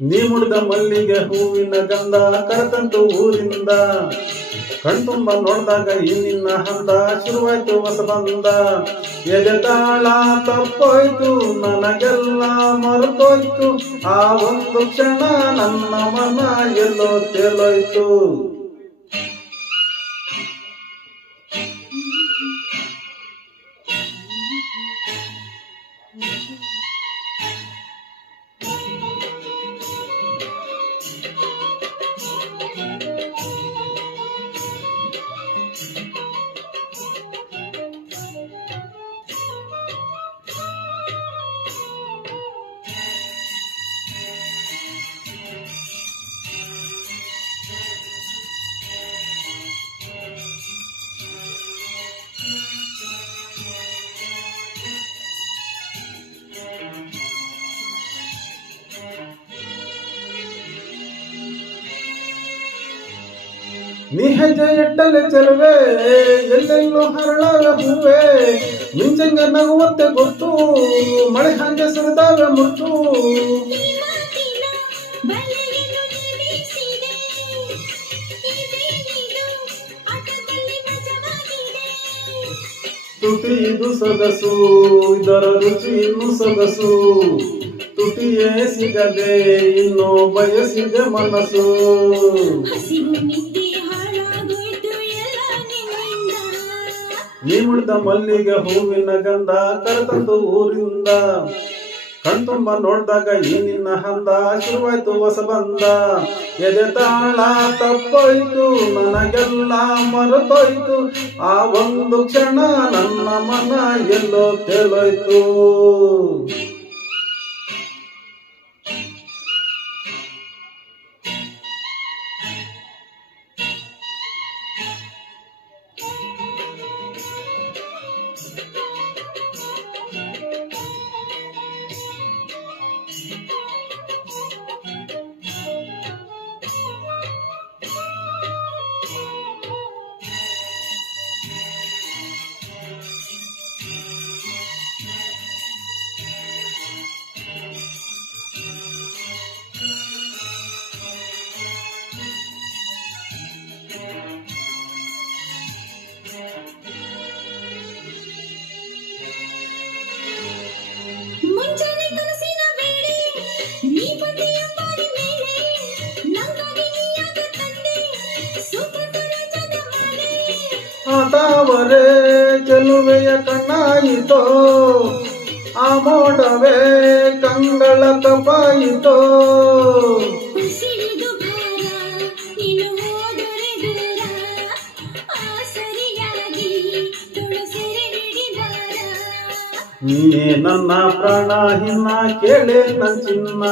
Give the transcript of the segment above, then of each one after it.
ನೀ ಮುಡಿದ ಮಲ್ಲಿಗೆ ಹೂವಿನ ಗಂಧ ಕರೆತಂತು ಊರಿಂದ ಕಣ್ತುಂಬ ನೋಡ್ದಾಗ ಈ ನಿನ್ನ ಹಂದ ಶುರುವಾಯ್ತು ಹೊಸ ಬಂದ ಎದೆ ತಾಳ ತಪ್ಪೋಯ್ತು ನನಗೆಲ್ಲ ಮರೆತೋಯ್ತು ಆ ಒಂದು ಕ್ಷಣ ನನ್ನ ಮನ ಎಲ್ಲೋ ತೇಲೋಯ್ತು. ನೀ ಹೆಜ್ಜೆ ಎಟ್ಟಲೆ ಚೆಲುವೆ ಎಲ್ಲೆಲ್ಲೋ ಹರಳಾವೆ ಹೂವೆ ಮಿಂಚಂಗ ನಗುವಂತೆ ಗೊತ್ತು ಮಳೆ ಹಂಗೆ ಸುರಿದಾವೆ ಮುತ್ತು. ತುಟಿ ಇದು ಸೊಗಸು ಇದರ ರುಚಿ ಇನ್ನು ಸೊಗಸು ತುಟಿಯೇ ಸಿಗದೆ ಇನ್ನು ಬಯಸಿದೆ ಮನಸ್ಸು. ನೀ ಮುಡಿದ ಮಲ್ಲಿಗೆ ಹೂವಿನ ಗಂಧ ಕರೆತಂದು ಊರಿಂದ ಕಣ್ತುಂಬ ನೋಡ್ದಾಗ ಈ ನಿನ್ನ ಹಂದ ಶುರುವಾಯ್ತು ಹೊಸ ಬಂದ ಎದೆ ತಾಳ ತಪ್ಪೋಯ್ತು ನನಗೆಲ್ಲ ಮರೆತೋಯ್ತು ಆ ಒಂದು ಕ್ಷಣ ನನ್ನ ಮನ ಎಲ್ಲೋ ತೇಲೋಯ್ತು. ತಾವರೆ ಚೆಲುವೆಯ ಕಣ್ಣಾಯಿತೋ ಆ ಮೋಡವೇ ಕಂಗಳ ತಪಾಯಿತೋ. ನೀ ನನ್ನ ಪ್ರಾಣ ಹಿನ್ನ ಕೇಳೆ ನನ್ನ ಚಿನ್ನ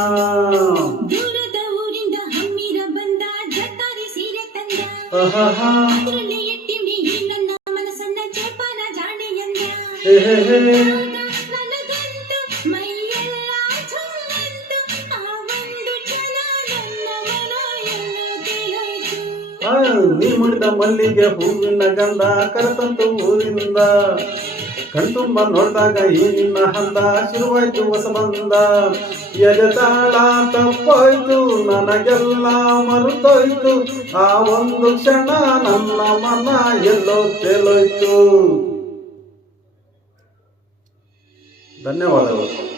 ನೀ ಮುಡಿದ ಮಲ್ಲಿಗೆ ಹೂವಿನ ಗಂಧ ಕರೆತಂತು ಊರಿಂದ ಕಣ್ತುಂಬ ನೋಡ್ದಾಗ ಈ ನಿನ್ನ ಹಂದ ಶುರುವಾಯ್ತು ಹೊಸ ಬಂದ ಎದೆ ತಾಳ ತಪ್ಪೋಯ್ತು ನನಗೆಲ್ಲ ಮರೆತೋಯ್ತು ಆ ಒಂದು ಕ್ಷಣ ನನ್ನ ಮನ ಎಲ್ಲೋ ತೇಲೋಯ್ತು. ಧನ್ಯವಾದಗಳು.